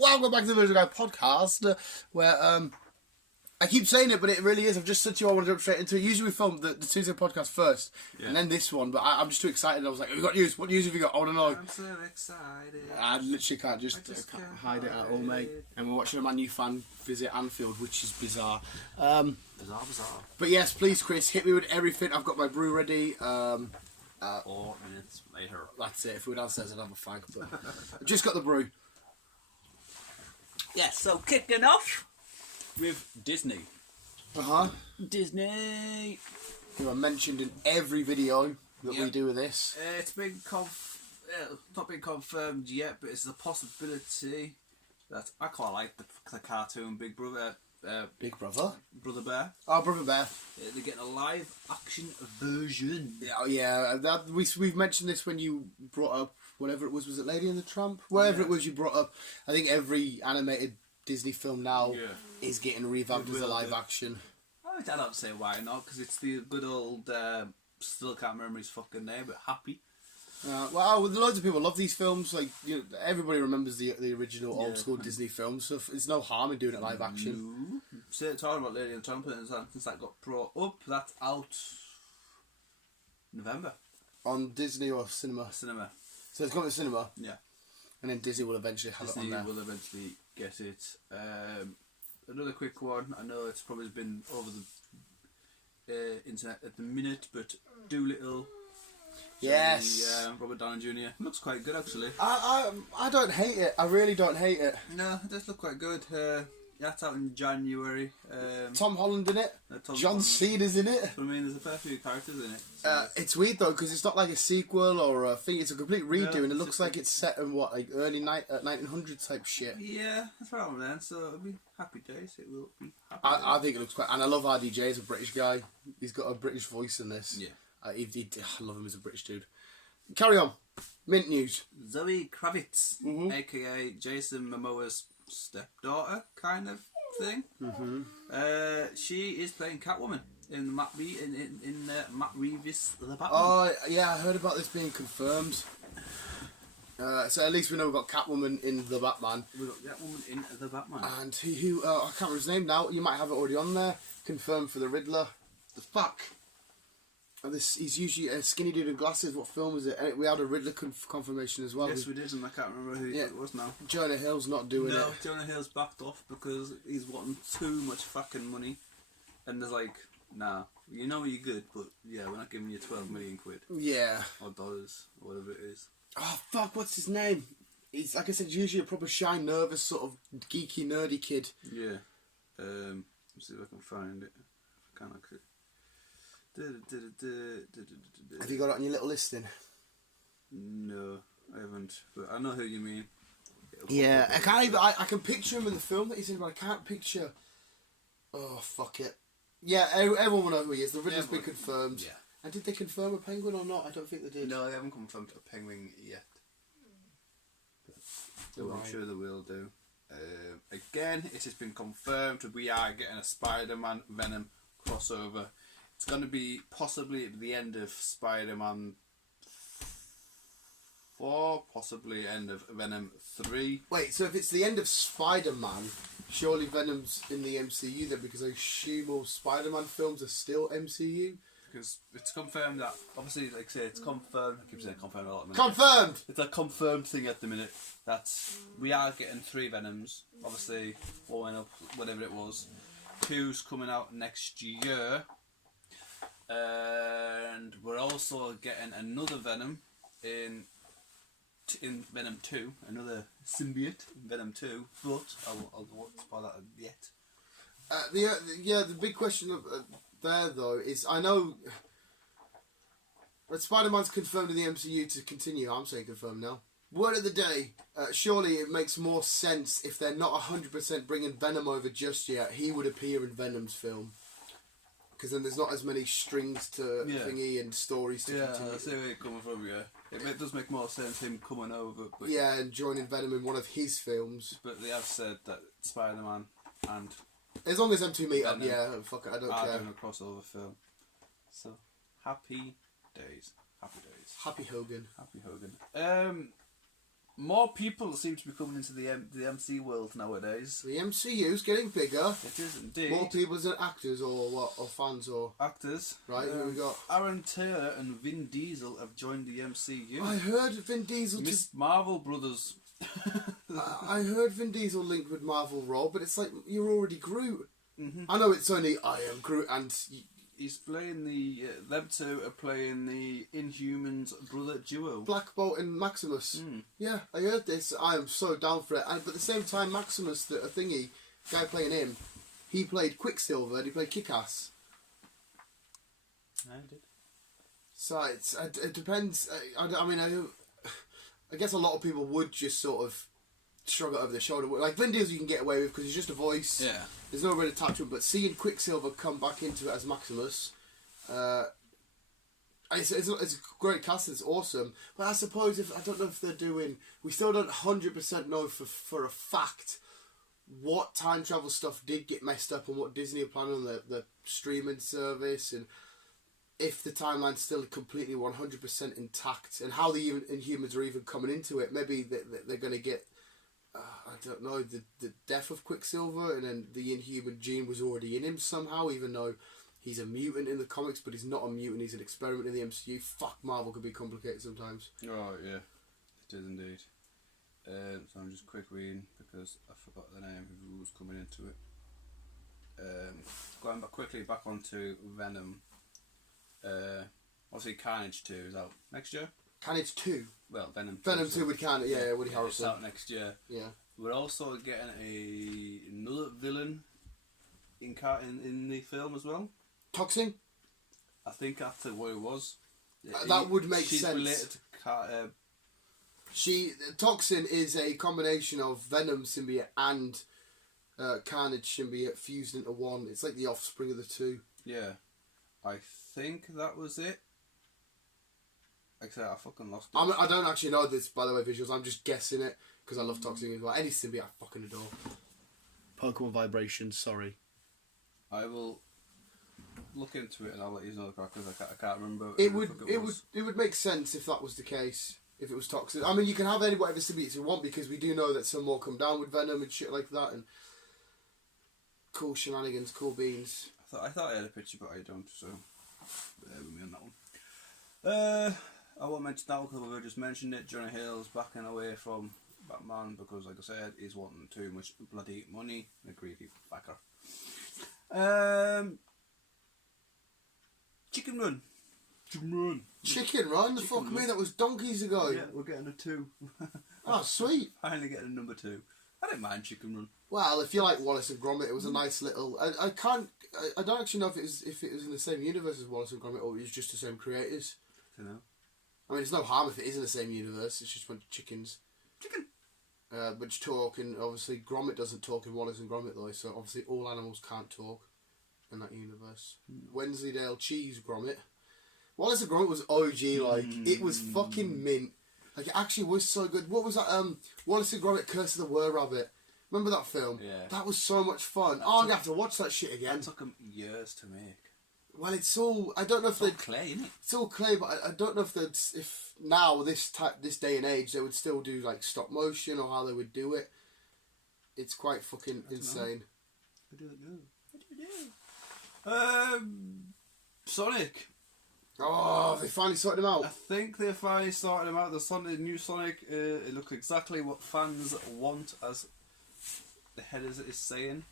Welcome back to the Visual Guy podcast, where I keep saying it, but it really is. I've just said to you I want to jump straight into it. Usually we film the Tuesday podcast first, and then this one, but I'm just too excited. I was like, have you got news? What news have you got? I want to know. I'm so excited. I literally can't can't hide it at all, mate. And we're watching a Man U fan visit Anfield, which is bizarre. Bizarre. But yes, please, Chris, hit me with everything. I've got my brew ready. 4 minutes later. That's it. If we were downstairs, I'd have a fag. But I've just got the brew. Yeah, so kicking off with Disney. Disney. You are mentioned in every video that we do with this. It's been not been confirmed yet, but it's a possibility that I quite like the cartoon Big Brother. Big Brother? Brother Bear. Oh, Brother Bear. They're getting a live action version. Yeah. We've mentioned this when you brought up whatever it was it Lady and the Tramp? Whatever it was you brought up. I think every animated Disney film now is getting revamped as a live action. I don't say why not, because it's the good old, still can't remember his fucking name, but Happy. Well, loads of people love these films. Like, everybody remembers the original old school Disney films, so it's no harm in doing it live action. So talking about Lady and the Tramp, since that got brought up, that's out November. On Disney or cinema? Cinema. So it's coming to cinema? Yeah. And then Disney will eventually have it on there. Disney will eventually get it. Another quick one. I know it's probably been over the internet at the minute, but Doolittle. Yes. Robert Downey Jr. Looks quite good, actually. I don't hate it. I really don't hate it. No, it does look quite good. That's out in January. Tom Holland in it. John Cena's in it. I mean, there's a fair few characters in it. So it's weird though, because it's not like a sequel or a thing. It's a complete redo, and it looks like it's set in like early 1900s type shit. Yeah, that's right on then. So it'll be happy days. It will be. I think it looks quite, and I love RDJ as a British guy. He's got a British voice in this. Yeah. I love him as a British dude. Carry on. Mint news. Zoe Kravitz, aka Jason Momoa's stepdaughter, kind of thing. She is playing Catwoman in Matt Reeves' The Batman. Oh yeah, I heard about this being confirmed. So at least we know we've got Catwoman in The Batman. We've got Catwoman in The Batman. And who I can't remember his name now. You might have it already on there. Confirmed for the Riddler. The fuck. And he's usually a skinny dude in glasses. What film is it? And we had a Riddler confirmation as well. Yes, we did, and I can't remember who it was now. Jonah Hill's not doing it. No, Jonah Hill's backed off because he's wanting too much fucking money. And there's like, nah, you know you're good, but yeah, we're not giving you 12 million quid. Yeah. Or dollars, or whatever it is. Oh, fuck, what's his name? He's, like I said, usually a proper shy, nervous, sort of geeky, nerdy kid. Yeah. Let's see if I can find it. If I can, actually. Have you got it on your little listing? No, I haven't. But I know who you mean. Yeah, I can't even. I can picture him in the film that he's in, but I can't picture. Oh, fuck it. Yeah, everyone will know who he is. The Riddler's been confirmed. Yeah. And did they confirm a penguin or not? I don't think they did. No, they haven't confirmed a penguin yet. So I'm sure they will do. Again, it has been confirmed we are getting a Spider-Man Venom crossover. It's going to be possibly at the end of Spider-Man 4, possibly end of Venom 3. Wait, so if it's the end of Spider-Man, surely Venom's in the MCU then, because I assume all Spider-Man films are still MCU? Because it's confirmed that, obviously, like I say, it's confirmed. I keep saying confirmed a lot. Confirmed! It's a confirmed thing at the minute that we are getting 3 Venoms. Obviously, blowing up, whatever it was. 2's coming out next year. And we're also getting another Venom in Venom 2, another symbiote in Venom 2, but I won't spoil that yet. The big question there though is, I know that Spider-Man's confirmed in the MCU to continue. I'm saying confirmed now. Word of the day, surely it makes more sense if they're not 100% bringing Venom over just yet. He would appear in Venom's film. Because then there's not as many strings to thingy and stories to continue. Yeah, I see where you're coming from, It does make more sense him coming over. But and joining Venom in one of his films. But they have said that Spider-Man and... As long as them two meet up, fuck it, I don't care. Doing a crossover film. So, happy days. Happy days. Happy Hogan. Happy Hogan. More people seem to be coming into the MC world nowadays. The MCU's getting bigger. It is indeed. More people as actors or what? Or fans or... Actors. Right, who we got? Aaron Taylor and Vin Diesel have joined the MCU. I heard Vin Diesel... Miss Marvel Brothers. I heard Vin Diesel linked with Marvel Raw, but it's like, you're already Groot. Mm-hmm. I know it's only I am Groot and... He's playing the... them two are playing the Inhumans brother duo. Black Bolt and Maximus. Yeah, I heard this. I am so down for it. But at the same time, Maximus, the thingy, guy playing him, he played Quicksilver and he played Kick-Ass. I did. So it depends. I guess a lot of people would just sort of shrug it over their shoulder. Like Vin Diesel you can get away with because he's just a voice. Yeah. There's no real attachment, but seeing Quicksilver come back into it as Maximus, it's a great cast. It's awesome. But I suppose I don't know if they're doing. We still don't 100% know for a fact what time travel stuff did get messed up and what Disney are planning on the streaming service and if the timeline's still completely 100% intact and how the Inhumans are even coming into it. Maybe they're going to get. I don't know, the death of Quicksilver and then the Inhuman gene was already in him somehow, even though he's a mutant in the comics, but he's not a mutant, he's an experiment in the MCU. Fuck, Marvel could be complicated sometimes. Oh, yeah. It is indeed. So I'm just quick reading because I forgot the name of who was coming into it. Going quickly back onto Venom. Obviously Carnage 2 is out next year. Carnage 2? Well, Venom 2. Venom 2 with Carnage, yeah, Woody Harrelson. It's out next year. Yeah. We're also getting another villain in the film as well. Toxin? I think that's what it was. That would make She's sense. Related to Toxin is a combination of Venom symbiote and Carnage symbiote fused into one. It's like the offspring of the two. Yeah. I think that was it. Except I fucking lost it. I don't actually know this, by the way, visuals. I'm just guessing it because I love Toxin as well. Any symbiote I fucking adore. Pokemon Vibrations, sorry. I will look into it and I'll let you know because I can't remember. It would make sense if that was the case. If it was Toxin. I mean, you can have any whatever symbiotes you want because we do know that some more come down with Venom and shit like that and cool shenanigans, cool beans. I thought I had a picture, but I don't. So bear with me on that one. I won't mention that one because we just mentioned it. Jonah Hill's backing away from Batman because, like I said, he's wanting too much bloody money. A greedy backer. Chicken Run. Chicken Run? The fuck me, that was donkeys ago. Yeah, we're getting a 2. Oh, sweet. Finally getting a number 2. I don't mind Chicken Run. Well, if you like Wallace and Gromit, it was a nice little. I don't actually know if it was in the same universe as Wallace and Gromit or it was just the same creators. I don't know. I mean, it's no harm if it is in the same universe. It's just a bunch of chickens. Chicken. Which talk, and obviously Gromit doesn't talk in Wallace and Gromit though, so obviously all animals can't talk in that universe. Wensleydale cheese Gromit. Wallace and Gromit was OG, like, it was fucking mint. Like, it actually was so good. What was that, Wallace and Gromit Curse of the Were-Rabbit? Remember that film? Yeah. That was so much fun. I'm going to have to watch that shit again. It took them years to make. Well, it's all, I don't know if it's all clay, isn't it? It's all clay, but I don't know if now, this day and age, they would still do, like, stop motion or how they would do it. It's quite fucking insane. I don't know. Sonic. Oh, they finally sorted him out. I think they finally sorted him out. The new Sonic, it looks exactly what fans want, as the head is saying.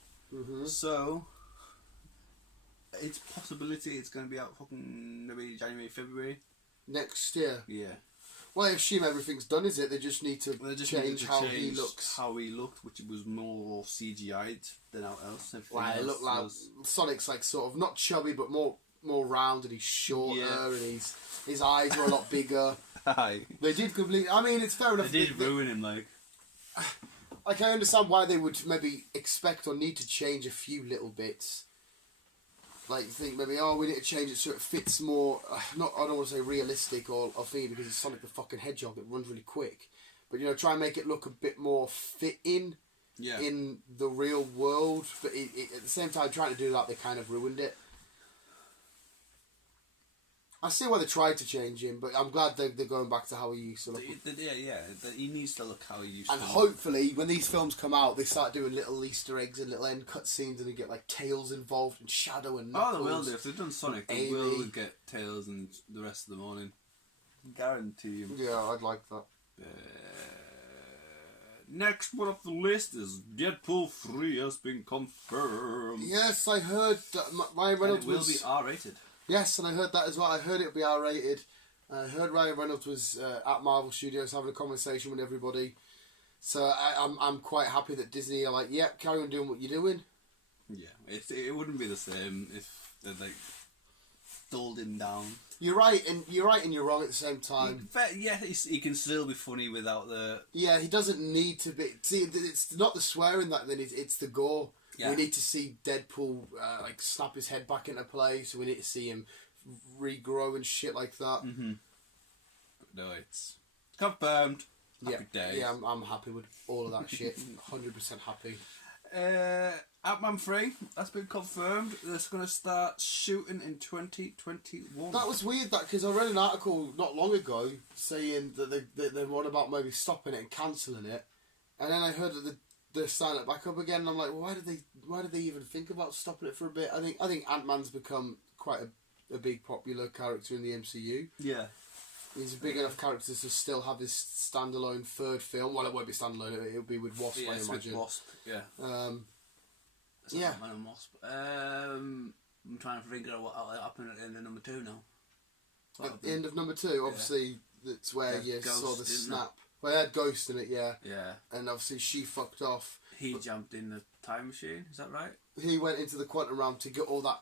So, it's possibility it's going to be out fucking maybe January, February. Next year? Yeah. Well, I assume everything's done, is it? They just need to change how he looks. How he looked, which was more CGI'd than out else. Well, it looked like Sonic's like sort of not chubby, but more round, and he's shorter, and his eyes were a lot bigger. They did completely. I mean, it's fair enough. They did ruin him, like. Like, I understand why they would maybe expect or need to change a few little bits. Like, think maybe, we need to change it so it fits more. I don't want to say realistic or thingy because it's Sonic the fucking Hedgehog that runs really quick. But, try and make it look a bit more fitting in the real world. But at the same time, trying to do that, they kind of ruined it. I see why they tried to change him, but I'm glad they're going back to how he used to look. He needs to look how he used to And look. hopefully, when these films come out, they start doing little Easter eggs and little end cutscenes, and they get like Tails involved and Shadow and Knuckles. Oh, they will do. If they've done Sonic, they will get Tails and the rest of the morning. Guarantee you. Yeah, I'd like that. Next one off the list is Deadpool 3 has been confirmed. Yes, I heard that Ryan Reynolds and it will be R-rated. Yes, and I heard that as well. I heard it'll be R-rated. I heard Ryan Reynolds was at Marvel Studios having a conversation with everybody. So I'm quite happy that Disney are like, yep, carry on doing what you're doing. Yeah, it wouldn't be the same if they like dulled him down. You're right, and you're wrong at the same time. He can still be funny without the. Yeah, he doesn't need to be. See, it's not the swearing that then it's the gore. Yeah. We need to see Deadpool like snap his head back into place. So we need to see him regrow and shit like that. Mm-hmm. But no, it's confirmed. Happy days. Yeah, I'm happy with all of that shit. 100% happy. Ant-Man 3, that's been confirmed. It's going to start shooting in 2021. That was weird, that, because I read an article not long ago saying that they were on about maybe stopping it and cancelling it, and then I heard that they're starting it back up again, and I'm like, well, why did they even think about stopping it for a bit? I think Ant-Man's become quite a big popular character in the MCU. Yeah. He's a big enough character to still have this standalone third film. Well, it won't be standalone. It'll be with Wasp, I imagine. With Wasp, yeah. Yeah. Ant-Man and Wasp. I'm trying to figure out what happened at the end of number 2 now. At the end of number 2, obviously, that's where you saw the snap. Well, they had Ghost in it, yeah. Yeah. And obviously she fucked off. He jumped in the time machine, is that right? He went into the quantum realm to get all that,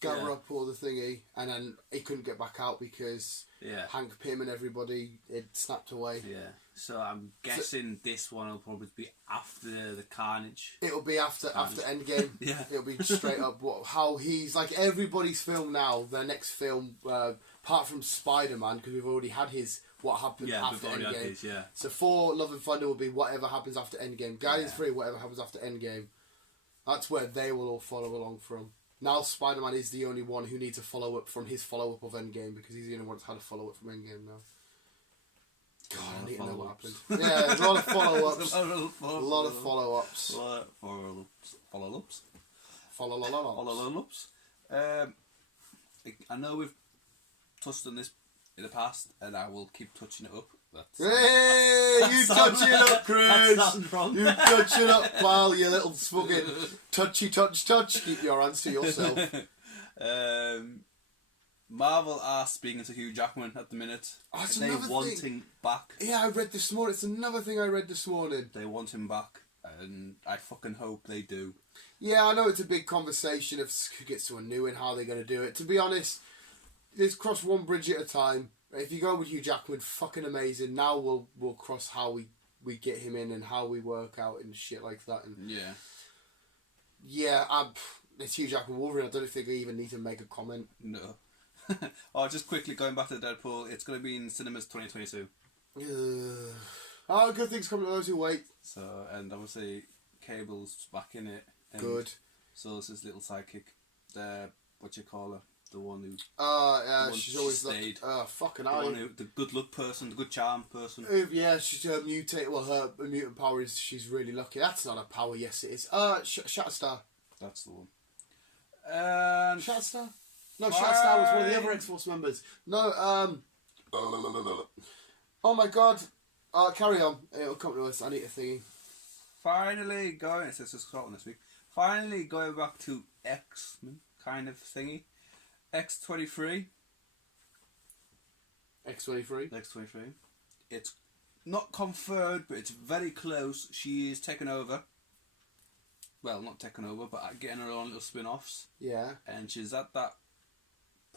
gather up all the thingy, and then he couldn't get back out because Hank Pym and everybody had snapped away. Yeah. So I'm guessing this one will probably be after the Carnage. It'll be after Endgame. Yeah. It'll be straight up how he's like everybody's film now. Their next film, apart from Spider-Man, because we've already had his what happened after Endgame. So Thor: Love and Thunder will be whatever happens after Endgame. Guardians 3, whatever happens after Endgame. That's where they will all follow along from. Now Spider-Man is the only one who needs a follow-up from his follow-up of Endgame, because he's the only one that's had a follow-up from Endgame now. God, I need to know what happened. Yeah, there's a lot of follow-ups. A lot of follow-ups. Follow-ups. Follow-ups. I know we've touched on this in the past, and I will keep touching it up. You touch it up, Chris! You touch it up, pal, you little fucking touch. Keep your hands to yourself. Marvel are speaking to Hugh Jackman at the minute. Oh, they want him back. Yeah, I read this morning. It's another thing I read this morning. They want him back, and I fucking hope they do. Yeah, I know it's a big conversation if who gets to a new and how they're going to do it. To be honest, let's cross one bridge at a time. If you go with Hugh Jackman, fucking amazing. Now we'll cross how we get him in and how we work out and shit like that. And it's Hugh Jackman Wolverine. I don't think I even need to make a comment. No. Just quickly going back to Deadpool, it's going to be in cinemas 2022. Good things come to those who wait. So, and obviously, Cable's back in it. And good. So is his little sidekick, what you call her, the one who. She's always stayed. Fucking the good luck person, the good charm person. Yeah, she's mutated. Well, her mutant power is she's really lucky. That's not a power. Yes, it is. Shatterstar. That's the one. Shatterstar. No, Shatterstar was one of the other X-Force members. No, oh my god. Carry on. It'll come to us. I need a thingy. Finally going... It says it's on this week. Finally going back to X-Men kind of thingy. X-23. X-23? X-23. It's not confirmed, but it's very close. She is taken over. Well, not taken over, but getting her own little spin-offs. Yeah. And she's at that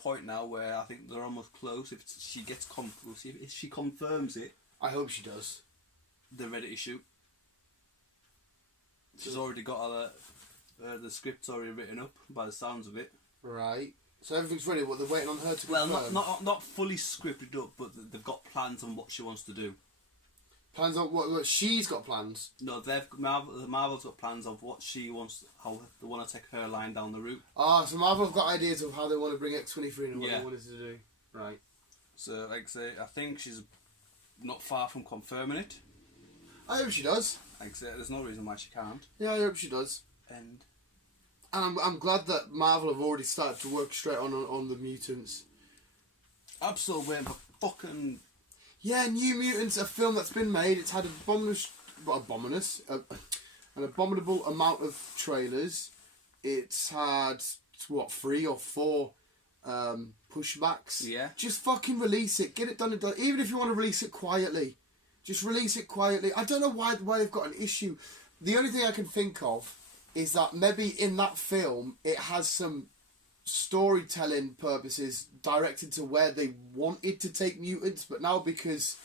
point now where I think they're almost close. If she gets if she confirms it, I hope she does. They're ready to shoot. She's already got the script's already written up by the sounds of it. Right. So everything's ready. What, they're waiting on her to confirm? Well, not fully scripted up, but they've got plans on what she wants to do. Plans on what she's got plans? No, Marvel's got plans of what she wants, how they want to take her line down the route. So Marvel have got ideas of how they want to bring X-23 and what they want us to do. Right. So, like I say, I think she's not far from confirming it. I hope she does. Like I say, there's no reason why she can't. Yeah, I hope she does. And I'm glad that Marvel have already started to work straight on the mutants. I'm still waiting for fucking... Yeah, New Mutants, a film that's been made. It's had an abominable amount of trailers. It's had, 3 or 4 pushbacks. Yeah. Just fucking release it. Get it done and done. Even if you want to release it quietly. Just release it quietly. I don't know why they've got an issue. The only thing I can think of is that maybe in that film it has some storytelling purposes directed to where they wanted to take mutants, but now because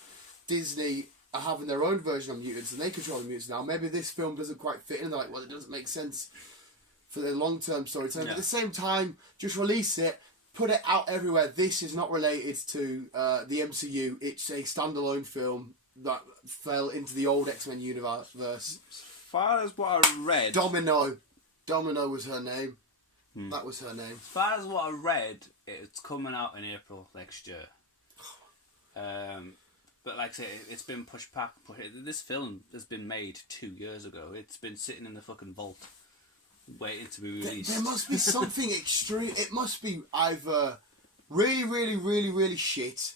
Disney are having their own version of mutants and they control the mutants now, maybe this film doesn't quite fit in. They're like, well, it doesn't make sense for the long-term storytelling. Yeah. But at the same time, just release it, put it out everywhere. This is not related to the MCU. It's a standalone film that fell into the old X-Men universe. As far as what I read... Domino was her name. That was her name. As far as what I read, it's coming out in April next year. But like I say, it's been pushed back. This film has been made 2 years ago. It's been sitting in the fucking vault, waiting to be released. There must be something extreme. It must be either really, really, really, really shit,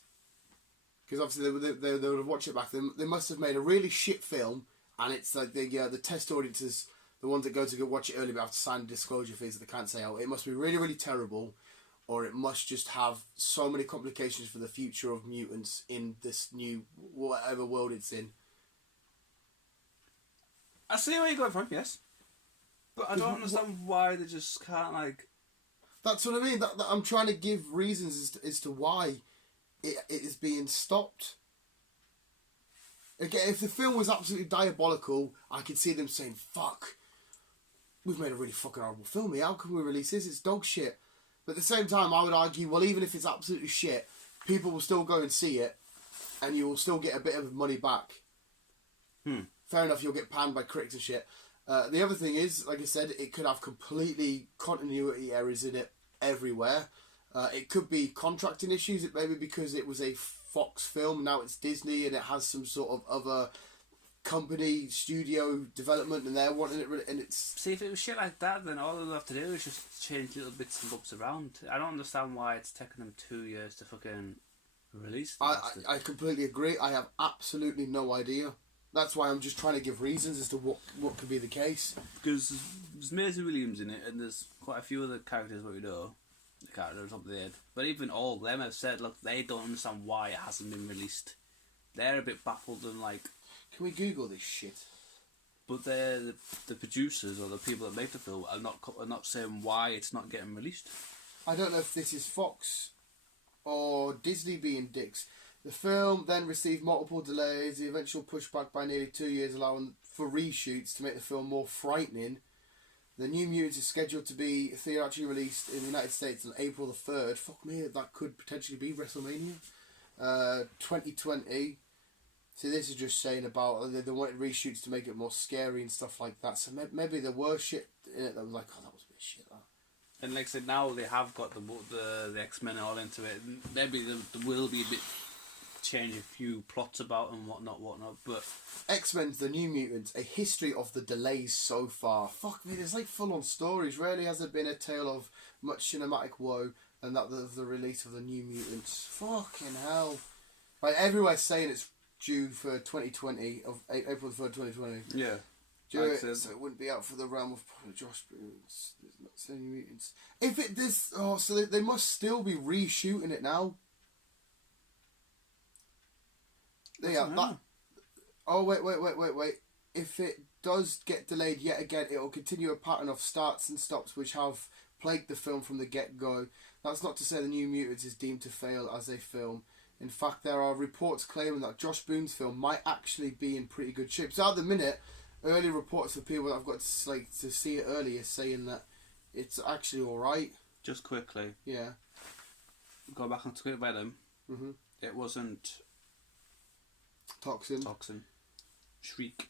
because obviously they would have watched it back then. They must have made a really shit film, and it's like the test audiences, the ones that go watch it early but have to sign disclosure fees that they can't say out. It must be really, really terrible, or it must just have so many complications for the future of mutants in this new whatever world it's in. I see where you're going from, yes. But I don't understand why they just can't, like... That's what I mean. That I'm trying to give reasons as to why it is being stopped. Again, if the film was absolutely diabolical, I could see them saying, fuck, we've made a really fucking horrible film here. How can we release this? It's dog shit. But at the same time, I would argue, well, even if it's absolutely shit, people will still go and see it, and you will still get a bit of money back. Fair enough, you'll get panned by critics and shit. The other thing is, like I said, it could have completely continuity errors in it everywhere. It could be contracting issues. It maybe because it was a Fox film, now it's Disney, and it has some sort of other company studio development, and they're wanting it, and it's... See, if it was shit like that, then all they'll have to do is just change little bits and bobs around. I don't understand why it's taken them 2 years to fucking release the bastard. I completely agree. I have absolutely no idea. That's why I'm just trying to give reasons as to what could be the case. Because there's Maisie Williams in it, and there's quite a few other characters that we know. The characters on top of the head. But even all of them have said, look, they don't understand why it hasn't been released. They're a bit baffled and like... Can we Google this shit? But the producers or the people that make the film are not saying why it's not getting released. I don't know if this is Fox or Disney being dicks. The film then received multiple delays, the eventual pushback by nearly 2 years, allowing for reshoots to make the film more frightening. The New Mutants is scheduled to be theatrically released in the United States on April the 3rd. Fuck me, that could potentially be WrestleMania. 2020. See, this is just saying about they wanted reshoots to make it more scary and stuff like that. So maybe there were shit in it that was like, oh, that was a bit of shit. That. And like I said, now they have got the X-Men all into it. Maybe there will be a bit change a few plots about and whatnot. But X-Men's The New Mutants, a history of the delays so far. Fuck me, there's like full-on stories. Rarely has there been a tale of much cinematic woe than that of the release of The New Mutants. Fucking hell. Like, everywhere's saying it's due for 2020, of April 3rd, 2020. Yeah. So it wouldn't be out for the realm of Josh Boone's. There's not so many mutants. If it this, so they must still be reshooting it now. Yeah. Wait. If it does get delayed yet again, it will continue a pattern of starts and stops which have plagued the film from the get-go. That's not to say The New Mutants is deemed to fail as a film. In fact, there are reports claiming that Josh Boone's film might actually be in pretty good shape. So at the minute, early reports of people that I've got to see it earlier saying that it's actually alright. Just quickly. Yeah. Go back and tweet about them. Mm-hmm. It wasn't... Toxin. Shriek.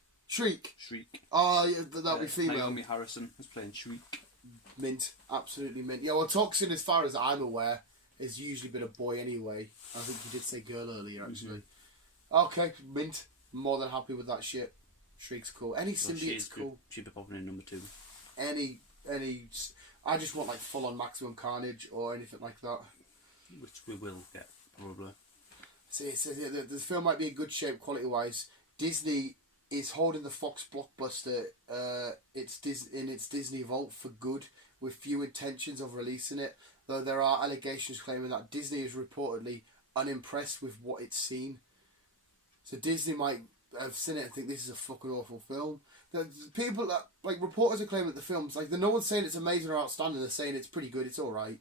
Oh, yeah, that'll be female. Naomi Harrison is playing Shriek. Mint. Absolutely mint. Yeah, well, Toxin, as far as I'm aware, has usually been a boy anyway. I think you did say girl earlier, actually. Okay, mint. More than happy with that shit. Shriek's cool. Any symbiote's cool. She'd be popping in number 2. Any. I just want like full on maximum carnage or anything like that. Which we will get, probably. See, the film might be in good shape quality wise. Disney is holding the Fox blockbuster in its Disney vault for good, with few intentions of releasing it, though there are allegations claiming that Disney is reportedly unimpressed with what it's seen. So Disney might have seen it and think this is a fucking awful film. The people that, like, reporters are claiming that the film's, like, no one's saying it's amazing or outstanding, they're saying it's pretty good, it's alright.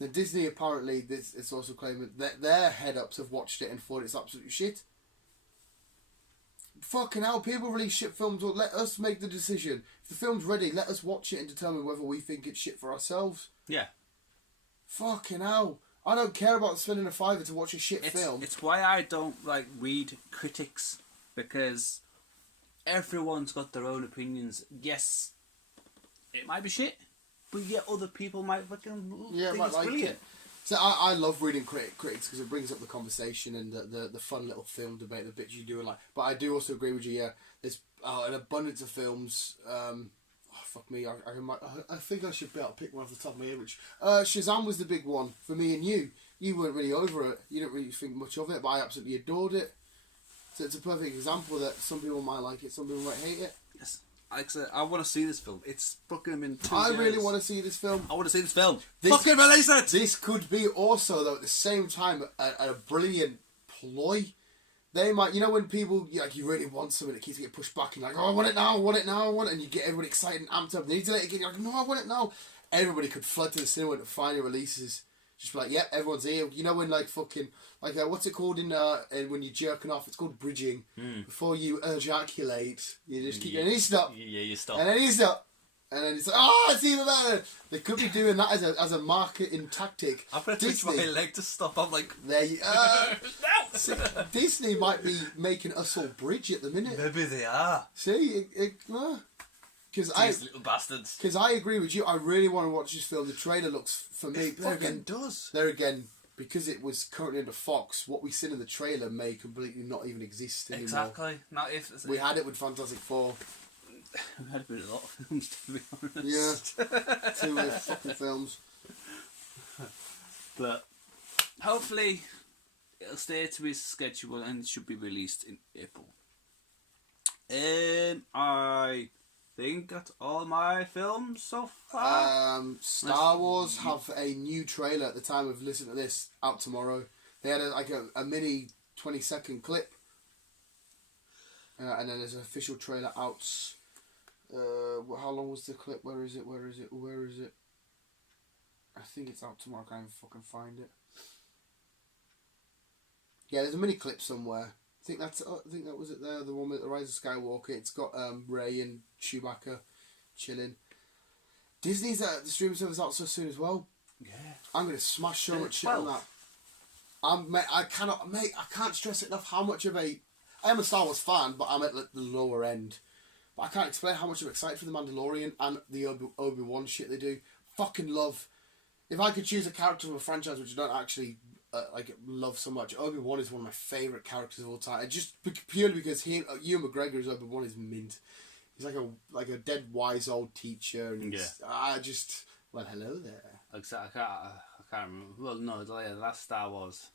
Then Disney apparently, it's also claiming that their head-ups have watched it and thought it's absolute shit. Fucking hell, people release shit films, well, let us make the decision. If the film's ready, let us watch it and determine whether we think it's shit for ourselves. Yeah. Fucking hell. I don't care about spending a fiver to watch a shit film. It's why I don't, like, read critics, because everyone's got their own opinions. Yes, it might be shit, but yet other people might fucking think it's brilliant. It. So I love reading critics because it brings up the conversation and the fun little film debate, the bits you do and like. But I do also agree with you. Yeah, there's an abundance of films. Fuck me, I think I should be able to pick one off the top of my head. Which Shazam was the big one for me and you. You weren't really over it. You didn't really think much of it, but I absolutely adored it. So it's a perfect example that some people might like it, some people might hate it. Yes. Like I said, I want to see this film. It's fucking been 2 years. I really want to see this film. I want to see this film. Fucking release it! This could be also, though, at the same time, a brilliant ploy. They might, you know, when people, like, you really want something that keeps getting pushed back and like, oh, I want it now, I want it now, I want it, and you get everybody excited and amped up. They need to let it get, you're like, no, I want it now. Everybody could flood to the cinema to find it releases. Just be like, yep, everyone's here. You know when, like, fucking, like, what's it called in when you're jerking off? It's called bridging. Before you ejaculate, you just keep going, and you stop. Yeah, you stop. And then you stop. And then it's like, oh, it's even better. They could be doing that as a marketing tactic. I'm going to twitch my leg to stop. I'm like, there you See, Disney might be making us all bridge at the minute. Maybe they are. See, because these little bastards. Because I agree with you. I really want to watch this film. The trailer looks, for me, it fucking does. There again, because it was currently under Fox, what we seen in the trailer may completely not even exist anymore. Exactly. Now, if we had it with Fantastic Four. We had it with a lot of films, to be honest. Yeah, 2 fucking films. But hopefully, it'll stay to its schedule and it should be released in April. I think that's all my films so far. Star Wars have a new trailer at the time of listening to this out tomorrow. They had a mini 20-second clip, and then there's an official trailer out. How long was the clip? Where is it? I think it's out tomorrow. I can't even fucking find it. Yeah, there's a mini clip somewhere. I think that was it there. The one with the Rise of Skywalker. It's got Rey and Chewbacca chilling. Disney's the streaming service out so soon as well. Yeah. I'm gonna smash so much shit on that. I can't stress it enough how much of I am a Star Wars fan, but I'm at the lower end. But I can't explain how much I'm excited for The Mandalorian and the Obi-Wan shit they do. Fucking love. If I could choose a character from a franchise which I don't actually love so much, Obi-Wan is one of my favourite characters of all time. And just purely because Ewan McGregor as Obi-Wan is mint. He's like a dead wise old teacher. And well, hello there. I can't remember. Well, no, the last Star Wars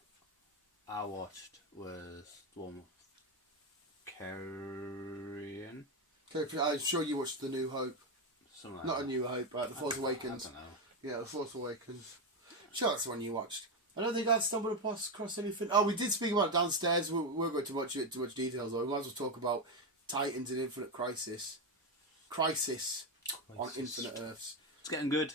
I watched was the one with Carrion. I'm sure you watched The New Hope. Not A New Hope, The Force Awakens. I don't know. Yeah, The Force Awakens. Sure, that's the one you watched. I don't think I'd stumbled across anything. Oh, we did speak about it downstairs. We won't go too much details though. We might as well talk about Titans and Infinite Crisis. Crisis on Infinite Earths. It's getting good.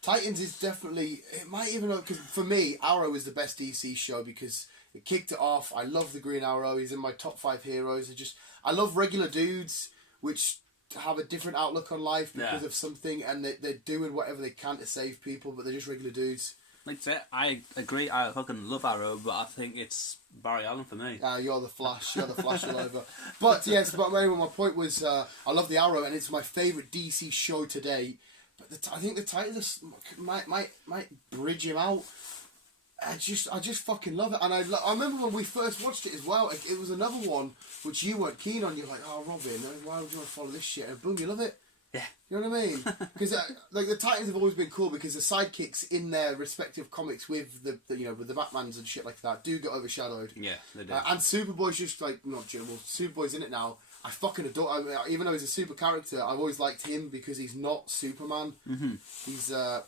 Titans is definitely... It might even... Because for me, Arrow is the best DC show because it kicked it off. I love the Green Arrow. He's in my top 5 heroes. I love regular dudes which have a different outlook on life because of something, and they're doing whatever they can to save people, but they're just regular dudes. Like I said, I agree. I fucking love Arrow, but I think it's Barry Allen for me. You're the Flash. You're the Flash all over. But yes, but anyway, my point was, I love the Arrow, and it's my favourite DC show to date. But I think the Titans might bridge him out. I just fucking love it, and I remember when we first watched it as well. It was another one which you weren't keen on. You're like, oh, Robin, why would you want to follow this shit? And boom, you love it. Yeah. You know what I mean? Because like the Titans have always been cool because the sidekicks in their respective comics with the with the Batmans and shit like that do get overshadowed. Yeah, they do. And Superboy's just like not well, Superboy's in it now. I fucking adore. I mean, even though he's a super character, I've always liked him because he's not Superman. Mm-hmm. He's at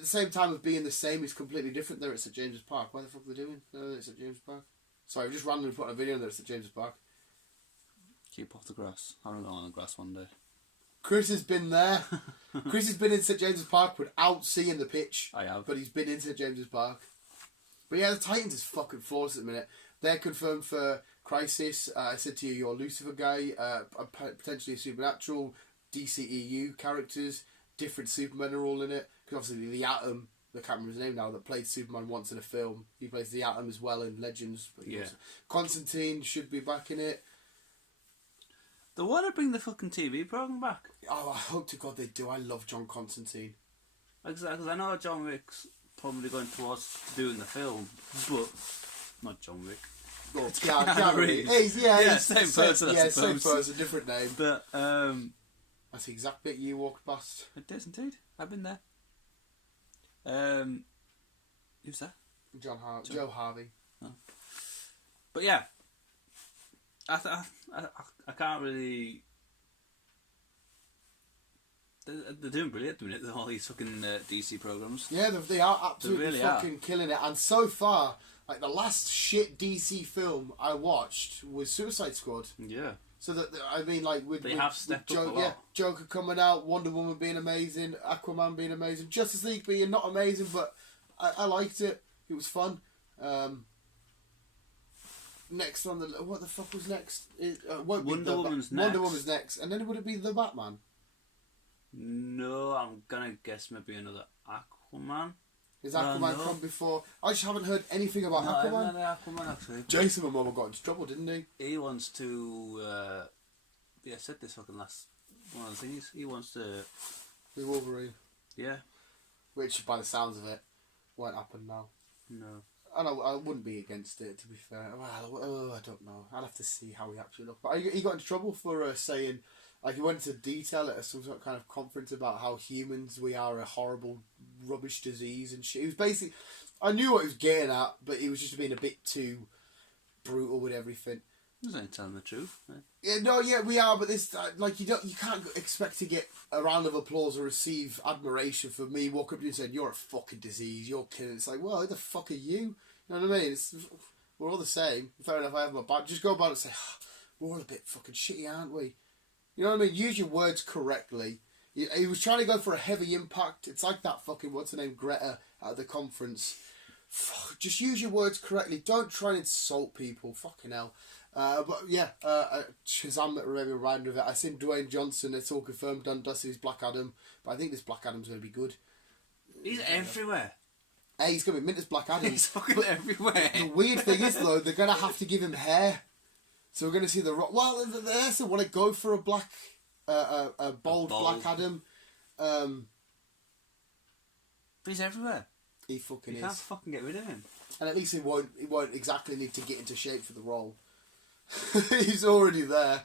the same time of being the same, he's completely different. There at St James's Park. Why the fuck are they doing? No, it's at James Park. Sorry, I've just randomly put a video there at St James's Park. Keep off the grass. I haven't gone on the grass one day. Chris has been there. Chris has been in St James's Park without seeing the pitch. I have. But he's been in St James's Park. But yeah, the Titans is fucking flawless at the minute. They're confirmed for Crisis. I said to you, you're a Lucifer guy. Potentially a Supernatural. DCEU characters. Different Supermen are all in it. Because obviously the Atom, I can't remember his name now, that played Superman once in a film. He plays the Atom as well in Legends. But yeah. Constantine should be back in it. They want to bring the fucking TV program back. Oh, I hope to God they do. I love John Constantine. Exactly, because I know John Wick's probably going towards doing the film, but not John Wick. Well, Keanu Reeves. Same person. Yeah, same person, different name. But that's the exact bit you walked past. It is indeed. I've been there. Who's that? Joe Harvey. Oh. But yeah, I can't really. They're doing brilliant at the minute. All these fucking DC programs. Yeah, they are absolutely really fucking killing it. And so far, like the last shit DC film I watched was Suicide Squad. Yeah. So that I mean, like they have stepped up a lot. Yeah, Joker coming out, Wonder Woman being amazing, Aquaman being amazing, Justice League being not amazing, but I liked it. It was fun. Next on the what the fuck was next? Wonder Woman's next. Wonder Woman's next, and then would it be the Batman? No, I'm gonna guess maybe another Aquaman. Is Aquaman come before? I just haven't heard anything about Aquaman. No, Aquaman actually. Jason Momoa got into trouble, didn't he? He wants to. I said this fucking last one of the things. He wants to. Be Wolverine. Yeah. Which, by the sounds of it, won't happen now. No. I wouldn't be against it, to be fair. Well, I don't know. I'll have to see how he actually looked. But he got into trouble for saying, like, he went into detail at some sort of kind of conference about how humans, we are a horrible, rubbish disease and shit. He was basically, I knew what he was getting at, but he was just being a bit too brutal with everything. He's only telling the truth. Right? Yeah, we are, but this, like, you can't expect to get a round of applause or receive admiration for me walking up to you and saying, you're a fucking disease, you're killing. It's like, well, who the fuck are you? You know what I mean? We're all the same. Fair enough, I have my back. Just go about it and say, we're all a bit fucking shitty, aren't we? You know what I mean? Use your words correctly. He was trying to go for a heavy impact. It's like that fucking, what's her name, Greta at the conference. Just use your words correctly. Don't try and insult people. Fucking hell. But yeah, Shazam that made me remind of it. I seen Dwayne Johnson. It's all confirmed. Done Dusty's Black Adam. But I think this Black Adam's going to be good. He's everywhere. Hey, he's going to be mint as Black Adam. He's fucking everywhere. The weird thing is though, they're going to have to give him hair. So we're going to see the Rock. Well, they also want to go for a black, a bold Black Adam. But he's everywhere. He fucking is. You can't fucking get rid of him. And at least he won't exactly need to get into shape for the role. He's already there.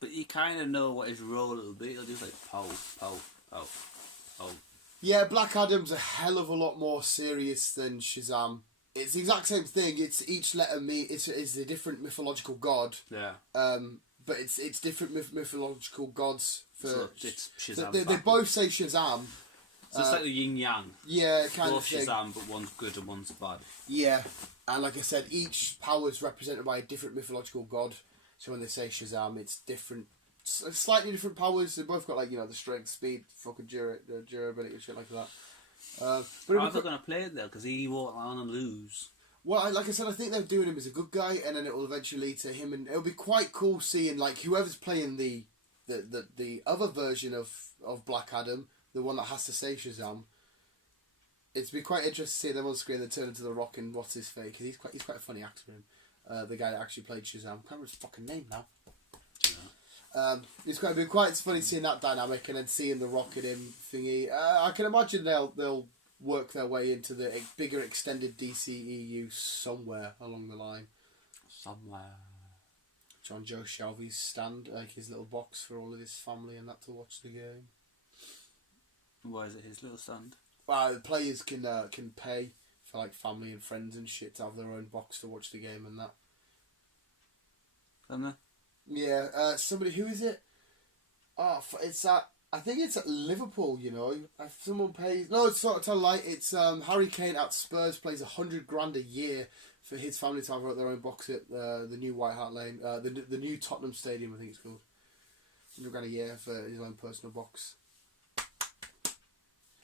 But you kind of know what his role will be. He'll just like pow. Yeah, Black Adam's a hell of a lot more serious than Shazam. It's the exact same thing. It's each letter it's a different mythological god. Yeah. But it's different mythological gods for. So it's Shazam. So they both say Shazam. So it's like the yin yang. Yeah, kind both of thing. Shazam, but one's good and one's bad. Yeah, and like I said, each power is represented by a different mythological god. So when they say Shazam, it's different, slightly different powers. They both got like the strength, speed, fucking durability and shit like that. But I'm not going to play it though because he won't want to lose. Well, like I said, I think they're doing him as a good guy, and then it will eventually lead to him, and it'll be quite cool seeing like whoever's playing the other version of Black Adam, the one that has to say Shazam. It'd be quite interesting to see them on screen. They turn into the Rock and what's his face, because he's quite a funny actor. The guy that actually played Shazam. I can't remember his fucking name now. It's going to be quite funny seeing that dynamic and then seeing the Rocket him thingy. I can imagine they'll work their way into the bigger extended DCEU somewhere along the line. Somewhere. John Joe Shelby's stand, like his little box for all of his family and that to watch the game. Why is it his little stand? Well, the players can pay for like family and friends and shit to have their own box to watch the game and that. Don't they? Yeah, somebody, who is it? Oh, it's at, I think it's at Liverpool, you know. If someone pays, no, it's sort of like, it's Harry Kane at Spurs pays $100,000 a year for his family to have their own box at the new White Hart Lane, the new Tottenham Stadium, I think it's called. $100,000 a year for his own personal box.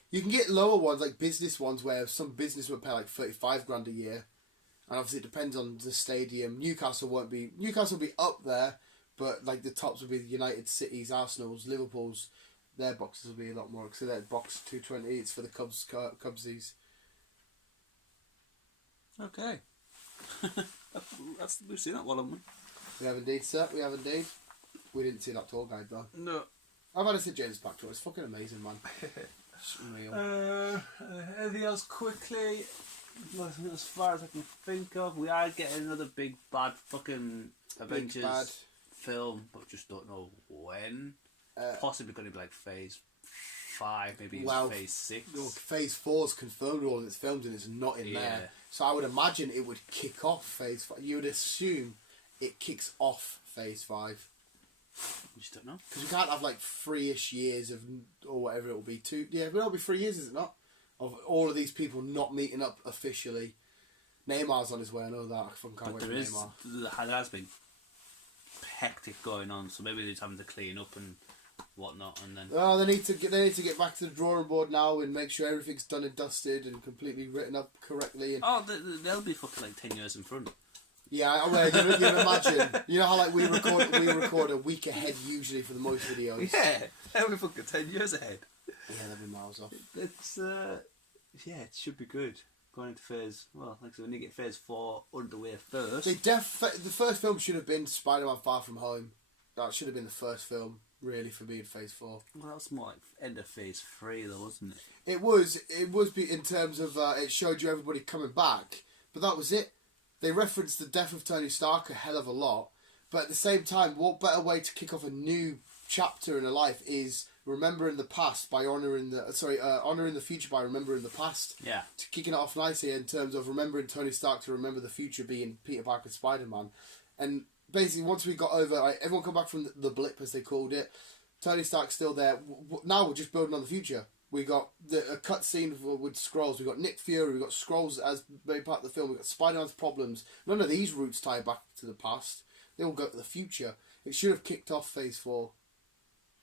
You can get lower ones, like business ones, where some business would pay like $35,000 a year. And obviously it depends on the stadium. Newcastle will be up there, but like the tops will be United, City's, Arsenal's, Liverpool's. Their boxes will be a lot more. So that box 220, it's for the Cubsies. Okay. We've seen that one, haven't we? We have indeed, sir. We have indeed. We didn't see that tour guide though. No. I've had a St James Park tour. It's fucking amazing, man. It's unreal. Anything else quickly? As far as I can think of, we are getting another big bad fucking Avengers film, but just don't know when. Possibly going to be like Phase 5, maybe Phase 6. No, Phase 4's confirmed all of its films and it's not in there. So I would imagine it would kick off Phase 5. You would assume it kicks off Phase 5. You just don't know. Because we can't have like 3-ish years of, or whatever it will be. It'll be 3 years, is it not? Of all of these people not meeting up officially. Neymar's on his way, I know that. I fucking can't wait for Neymar. There has been hectic going on, so maybe they're just having to clean up and whatnot, and then. Oh, they need to get back to the drawing board now and make sure everything's done and dusted and completely written up correctly. And they'll be fucking like 10 years in front. Yeah, well, you imagine. You know how like we record a week ahead usually for the most videos. Yeah, they'll be fucking 10 years ahead. Yeah, they'll be miles off. It's it should be good going into Phase. Well, like I said, when you get Phase 4 underway first. The first film should have been Spider-Man: Far From Home. That should have been the first film, really, for being Phase 4. Well, that was more like end of Phase 3, though, wasn't it? It was in terms of it showed you everybody coming back, but that was it. They referenced the death of Tony Stark a hell of a lot, but at the same time, what better way to kick off a new chapter in a life is remembering the past by honouring the future by remembering the past. Yeah. To kicking it off nicely in terms of remembering Tony Stark to remember the future being Peter Parker Spider-Man. And basically once we got over, like, everyone come back from the blip as they called it, Tony Stark's still there. Now we're just building on the future. We got a cutscene with Skrulls. We got Nick Fury. We got Skrulls as very part of the film. We got Spider-Man's problems. None of these roots tie back to the past. They all go to the future. It should have kicked off Phase 4.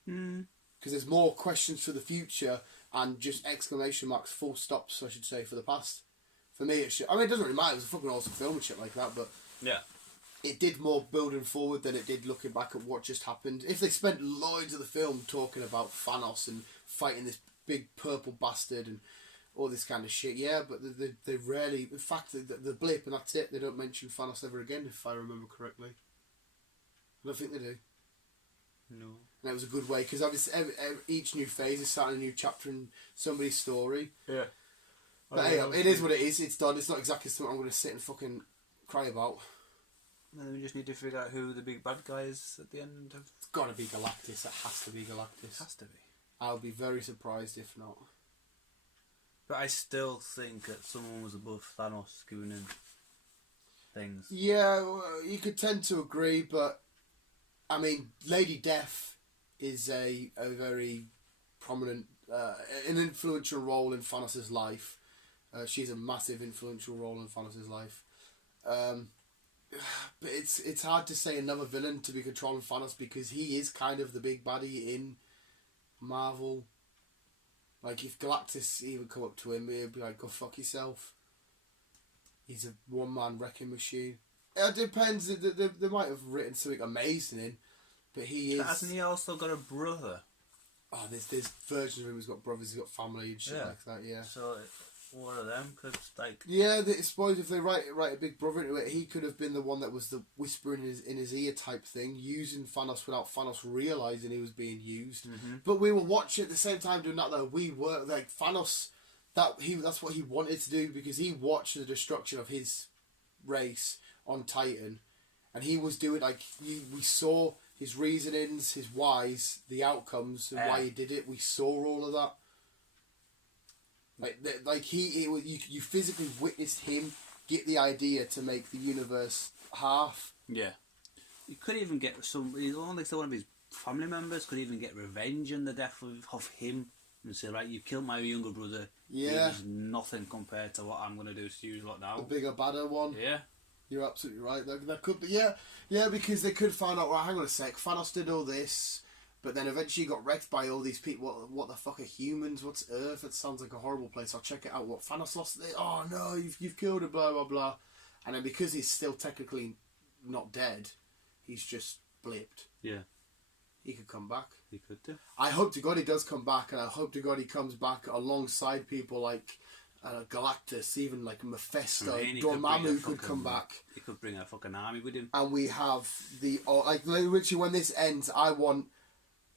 Because there's more questions for the future and just exclamation marks, full stops, I should say, for the past. For me, it should. I mean, it doesn't really matter. It was a fucking awesome film and shit like that, but yeah, it did more building forward than it did looking back at what just happened. If they spent loads of the film talking about Thanos and fighting this big purple bastard and all this kind of shit, yeah, but they rarely. In fact, the blip and that's it. They don't mention Thanos ever again, if I remember correctly. I don't think they do. No. And it was a good way, because obviously each new phase is starting a new chapter in somebody's story. Yeah. But hey, it is what it is. It's done. It's not exactly something I'm going to sit and fucking cry about. And then we just need to figure out who the big bad guy is at the end of. It's got to be Galactus. It has to be Galactus. It has to be. I'll be very surprised if not. But I still think that someone was above Thanos giving him things. Yeah, well, you could tend to agree, but I mean, Lady Death is a very prominent, an influential role in Thanos' life. She's a massive influential role in Thanos' life. But it's hard to say another villain to be controlling Thanos because he is kind of the big baddie in Marvel. Like, if Galactus even come up to him, he'd be like, go fuck yourself. He's a one-man wrecking machine. It depends. They might have written something amazing in, but he is... Hasn't he also got a brother? Oh, there's versions of him who's got brothers, he's got family and shit like that, yeah. So, one of them, because like yeah, I suppose if they write a Big Brother into it, he could have been the one that was the whisper in his ear type thing, using Thanos without Thanos realizing he was being used. But we were watching at the same time doing that though. We were like Thanos. That's what he wanted to do because he watched the destruction of his race on Titan, and he was doing we saw his reasonings, his whys, the outcomes, and why he did it. We saw all of that. You physically witnessed him get the idea to make the universe half. Yeah, you could even get some. Only one of his family members could even get revenge on the death of him. And say, right, you killed my younger brother. Yeah. He's nothing compared to what I'm going to do to you lot now. The bigger, badder one. Yeah. You're absolutely right. That could be, yeah, because they could find out, right, hang on a sec, Thanos did all this, but then eventually got wrecked by all these people. What the fuck are humans? What's Earth? It sounds like a horrible place. I'll check it out. What, Thanos lost it? Oh, no, you've killed it, blah, blah, blah. And then because he's still technically not dead, he's just blipped. Yeah. He could come back. He could do. I hope to God he does come back, and I hope to God he comes back alongside people like Galactus, even like Mephisto. Dormammu could come back. He could bring a fucking army with him. And we have literally when this ends, I want.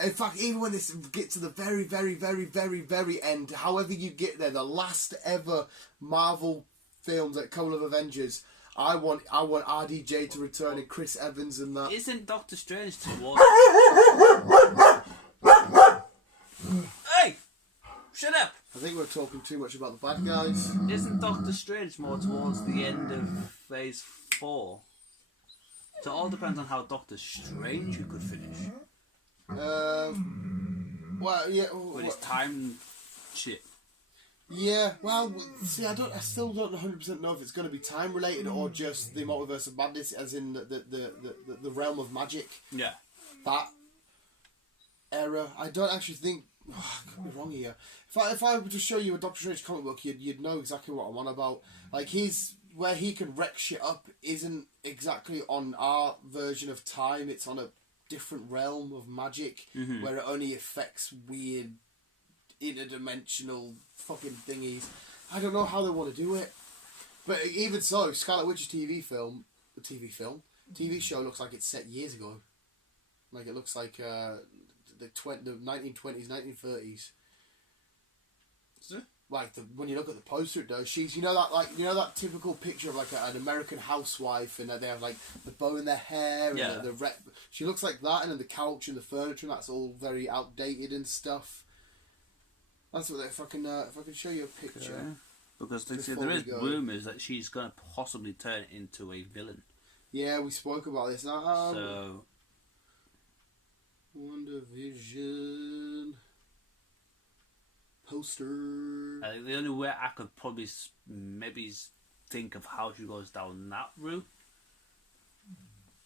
In fact, even when this gets to the very, very, very, very, very end, however you get there, the last ever Marvel films, like couple of Avengers. I want RDJ to return and Chris Evans and that. Isn't Doctor Strange towards... Hey! Shut up! I think we're talking too much about the bad guys. Isn't Doctor Strange more towards the end of Phase 4? So it all depends on how Doctor Strange you could finish. Well, yeah. With his time shit. Yeah, well, see, I still don't 100% know if it's going to be time related or just the multiverse of madness, as in the realm of magic. Yeah. That era. I don't actually think. Oh, I could be wrong here. If I were to show you a Doctor Strange comic book, you'd know exactly what I'm on about. Like where he can wreck shit up isn't exactly on our version of time. It's on a different realm of magic where it only affects weird interdimensional fucking thingies. I don't know how they want to do it, but even so, Scarlet Witch's TV show looks like it's set years ago. Like it looks like the 1920s, 1930s. Is it? Like when you look at the poster, it does. She's that typical picture of like an American housewife, and they have like the bow in their hair, and she looks like that, and then the couch and the furniture, and that's all very outdated and stuff. That's what if I can show you a picture. Okay. Because there is rumours that she's going to possibly turn into a villain. Yeah, we spoke about this. So WandaVision poster. I think the only way I could probably maybe think of how she goes down that route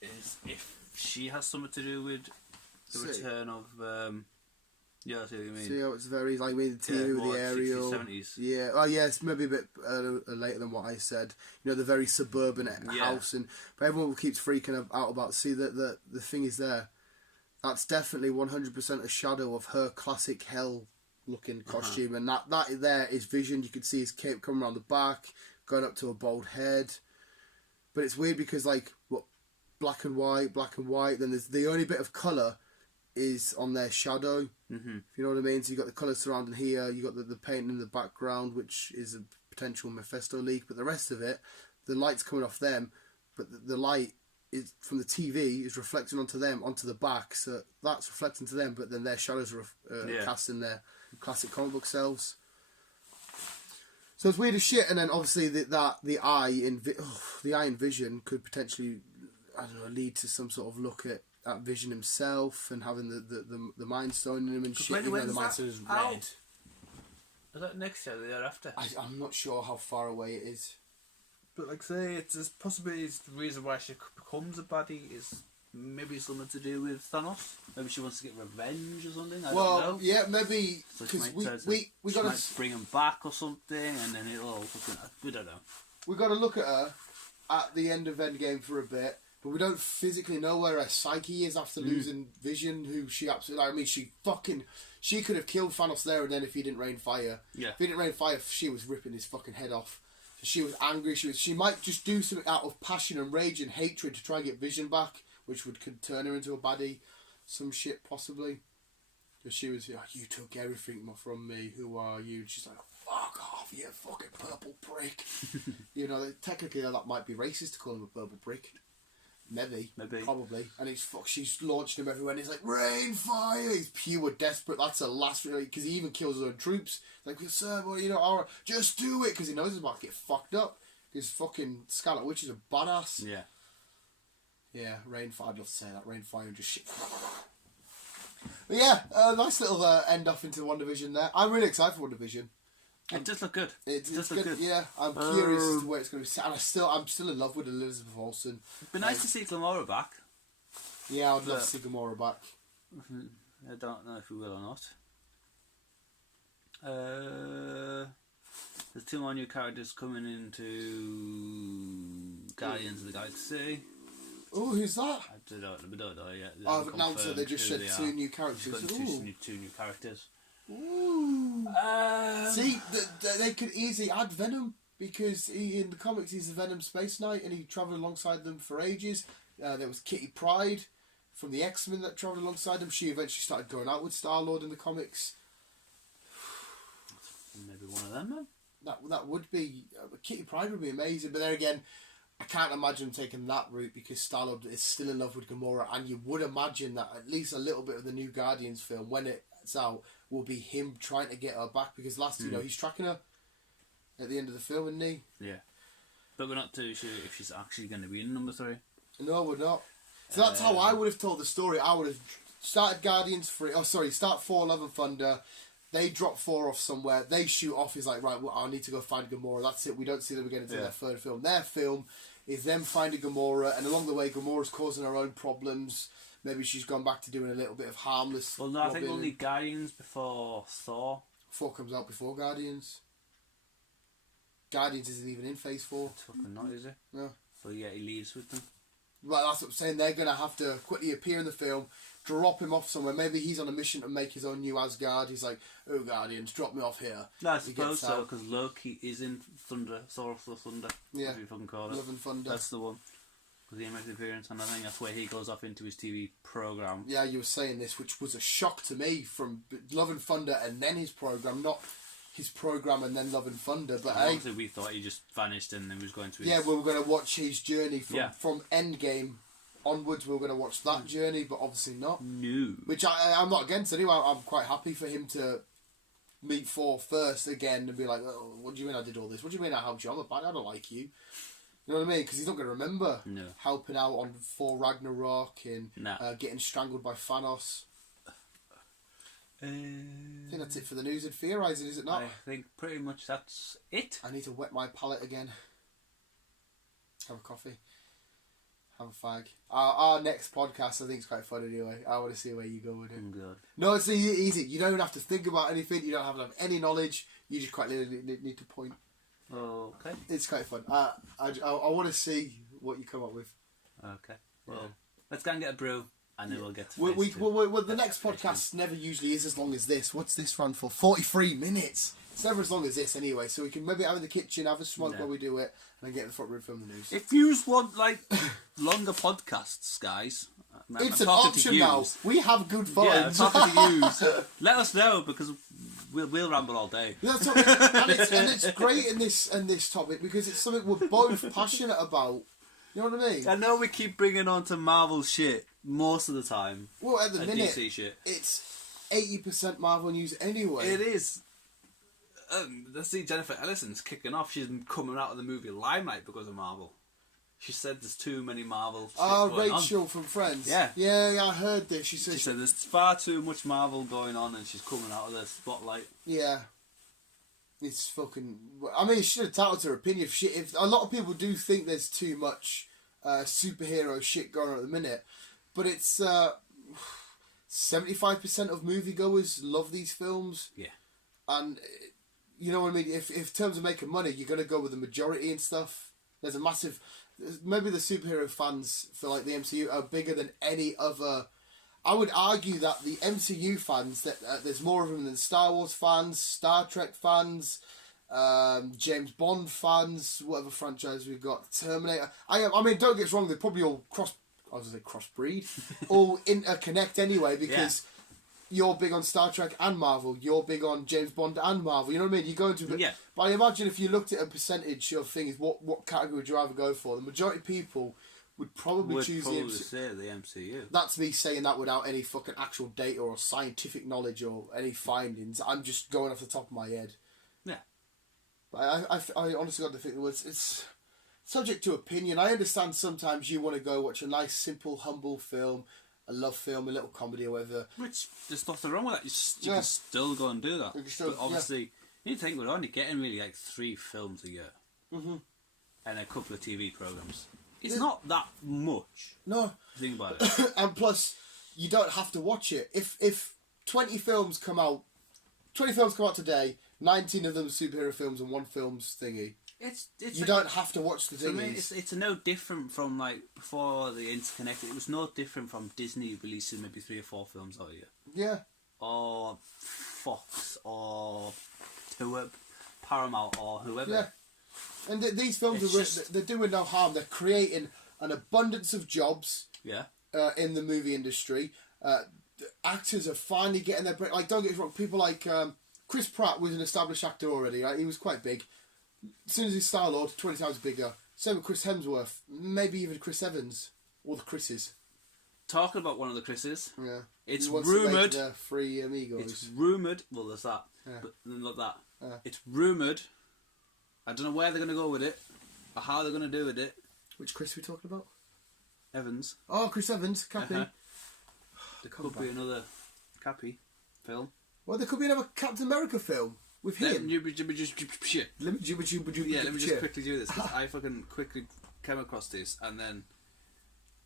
is if she has something to do with the return of. Yeah, I see what you mean. See how it's very like with the TV with the aerial. 60s, 70s. Yeah. Oh, yeah. It's maybe a bit later than what I said. You know, the very suburban house, but everyone keeps freaking out about. See that the thing is there. That's definitely 100% a shadow of her classic hell looking costume, and that there is Vision. You can see his cape coming around the back, going up to a bald head. But it's weird because like black and white. Then there's the only bit of colour is on their shadow. If you know what I mean. So you got the colour surrounding here. You got the paint in the background, which is a potential Mephisto leak. But the rest of it, the light's coming off them, but the light is from the TV is reflecting onto them, onto the back. So that's reflecting to them, but then their shadows are cast in their classic comic book selves. So it's weird as shit. And then obviously the eye in Vision could potentially, I don't know, lead to some sort of look at Vision himself and having the Mind Stone in him and shit. Even though the Mind Stone is red. Is that next year or the year after? I'm not sure how far away it is. But like say, it's possibly the reason why she becomes a baddie is maybe something to do with Thanos. Maybe she wants to get revenge or something. I don't know. Yeah, maybe because so we got to bring him back or something, and then it'll. We don't know. We got to look at her at the end of Endgame for a bit. but we don't physically know where her psyche is after losing Vision, who she absolutely... I mean, she could have killed Thanos there and then if he didn't rain fire. Yeah. If he didn't rain fire, she was ripping his fucking head off. So she was angry. She might just do something out of passion and rage and hatred to try and get Vision back, which could turn her into a baddie. Some shit, possibly. Because she was, you took everything from me. Who are you? And she's like, fuck off, you fucking purple prick. You know, technically that might be racist to call him a purple prick. Maybe. Probably. And she's launched him everywhere and he's like, rain, fire. He's pure desperate. That's the last, because he even kills his own troops. Like, sir, well, just do it. Because he knows he's about to get fucked up. Because fucking Scarlet Witch is a badass. Yeah. Yeah, rain, fire. I'd love to say that. Rain, fire and just shit. But yeah, nice little end off into WandaVision there. I'm really excited for WandaVision. It does look good. It does look good. Yeah, I'm curious as to where it's going to be. And I'm still in love with Elizabeth Olsen. It'd be nice to see Gamora back. Yeah, I'd love to see Gamora back. I don't know if we will or not. There's 2 more new characters coming into Guardians of the Galaxy. Oh, who's that? We don't know yet. I've announced that they just said 2 new characters. Two new characters. Ooh. See, they could easily add Venom because in the comics he's the Venom Space Knight and he travelled alongside them for ages. There was Kitty Pryde from the X-Men that travelled alongside them. She eventually started going out with Star-Lord in the comics. Maybe one of them, man. That would be... Kitty Pryde would be amazing, but there again... I can't imagine him taking that route because Star-Lord is still in love with Gamora, and you would imagine that at least a little bit of the new Guardians film, when it's out, will be him trying to get her back because he's tracking her at the end of the film, isn't he? Yeah. But we're not too sure if she's actually going to be in number 3. No, we're not. So that's how I would have told the story. I would have started start 4, Love and Thunder. They drop 4 off somewhere. They shoot off. He's like, right, well, I need to go find Gamora. That's it. We don't see them again until their 3rd film. Their film is them finding Gamora, and along the way, Gamora's causing her own problems. Maybe she's gone back to doing a little bit of harmless. Well, no, I think only Guardians before Thor. Thor comes out before Guardians. Guardians isn't even in Phase 4. It's fucking not, is it? No. So yeah, he leaves with them. Right, that's what I'm saying. They're going to have to quickly appear in the film, drop him off somewhere. Maybe he's on a mission to make his own new Asgard. He's like, oh, Guardians, drop me off here. No, I suppose so, because Loki is in Thunder, Thor of Thunder. Yeah. As we fucking call it. Love and Thunder. That's the one. Because he makes an appearance, and I think that's where he goes off into his TV programme. Yeah, you were saying this, which was a shock to me, from Love and Thunder and then his programme, not his programme and then Love and Thunder. But obviously we thought he just vanished and then was going to his... Yeah, we were going to watch his journey from Endgame onwards. We were going to watch that journey, but obviously not. No. Which I'm not against anyway. I'm quite happy for him to meet Thor first again and be like, oh, what do you mean I did all this? What do you mean I helped you? I'm a bad, I don't like you. You know what I mean? Because he's not going to remember helping out on Thor Ragnarok and getting strangled by Thanos. I think that's it for the news and theorising, is it not? I think pretty much that's it. I need to wet my palate again. Have a coffee. Have a fag. Our next podcast I think is quite fun anyway. I want to see where you go with it. Good. No, it's easy. You don't have to think about anything. You don't have to have any knowledge. You just quite literally need to point. Okay. It's quite fun. I want to see what you come up with. Okay. Well, let's go and get a brew. And then we'll get to the next podcast never usually is as long as this. What's this run for? 43 minutes. It's never as long as this anyway, so we can maybe have in the kitchen, have a smoke while we do it, and then get in the front room, film the news. If you want longer podcasts, guys, it's an option now. We have good phones. Yeah, talking to use. Let us know because we'll ramble all day. That's what, and it's great in this topic because it's something we're both passionate about. You know what I mean? I know we keep bringing on to Marvel shit most of the time. Well, at the minute, DC shit. It's 80% Marvel news anyway. It is. Let's see, Jennifer Ellison's kicking off. She's coming out of the movie Limelight because of Marvel. She said there's too many Marvel shit going Rachel on. from Friends. Yeah, I heard this. She said there's far too much Marvel going on and she's coming out of the spotlight. Yeah. It's fucking... I mean, she should have touted her opinion. If a lot of people do think there's too much superhero shit going on at the minute, but it's 75% of moviegoers love these films. Yeah. And, you know what I mean? If in terms of making money, you're going to go with the majority and stuff. There's a massive... maybe the superhero fans for like the MCU are bigger than any other. I would argue that the MCU fans, that there's more of them than Star Wars fans, Star Trek fans, James Bond fans, whatever franchise we've got, Terminator. I mean, don't get us wrong, they're probably all crossbreed, all interconnect anyway, because you're big on Star Trek and Marvel, you're big on James Bond and Marvel, you know what I mean? You go into it, but I imagine if you looked at a percentage of things, what category would you rather go for? The majority of people would probably choose the MCU. Say the MCU. That's me saying that without any fucking actual data or scientific knowledge or any findings. I'm just going off the top of my head. Yeah. But I honestly got to think it's subject to opinion. I understand sometimes you want to go watch a nice, simple, humble film, a love film, a little comedy or whatever. Which, there's nothing wrong with that. You can still go and do that. But obviously, you think we're only getting really like 3 films a year. Mm-hmm. And a couple of TV programmes. It's not that much. No. Think about it. And plus, you don't have to watch it. If 20 films come out today, 19 of them superhero films and 1 film's thingy. You don't have to watch the thingies. I mean, it's no different from like before the interconnected. It was no different from Disney releasing maybe 3 or 4 films a year. Yeah. Or Fox or Paramount or whoever. Yeah. And these films they're doing no harm. They're creating an abundance of jobs. Yeah. In the movie industry, actors are finally getting their break. Like, don't get me wrong, people like Chris Pratt was an established actor already. Right? He was quite big. As soon as he's Star-Lord, 20 times bigger. Same with Chris Hemsworth, maybe even Chris Evans, or the Chris's. Talking about one of the Chris's. Yeah. It's rumoured. Free amigos. It's rumoured. Well, there's that. Yeah. But not that. Yeah. It's rumoured. I don't know where they're going to go with it, or how they're going to do with it. Which Chris are we talking about? Evans. Oh, Chris Evans, Cappy. There could be another Cappy film. Well, there could be another Captain America film with him. Let me just quickly do this. 'Cause I fucking quickly came across this and then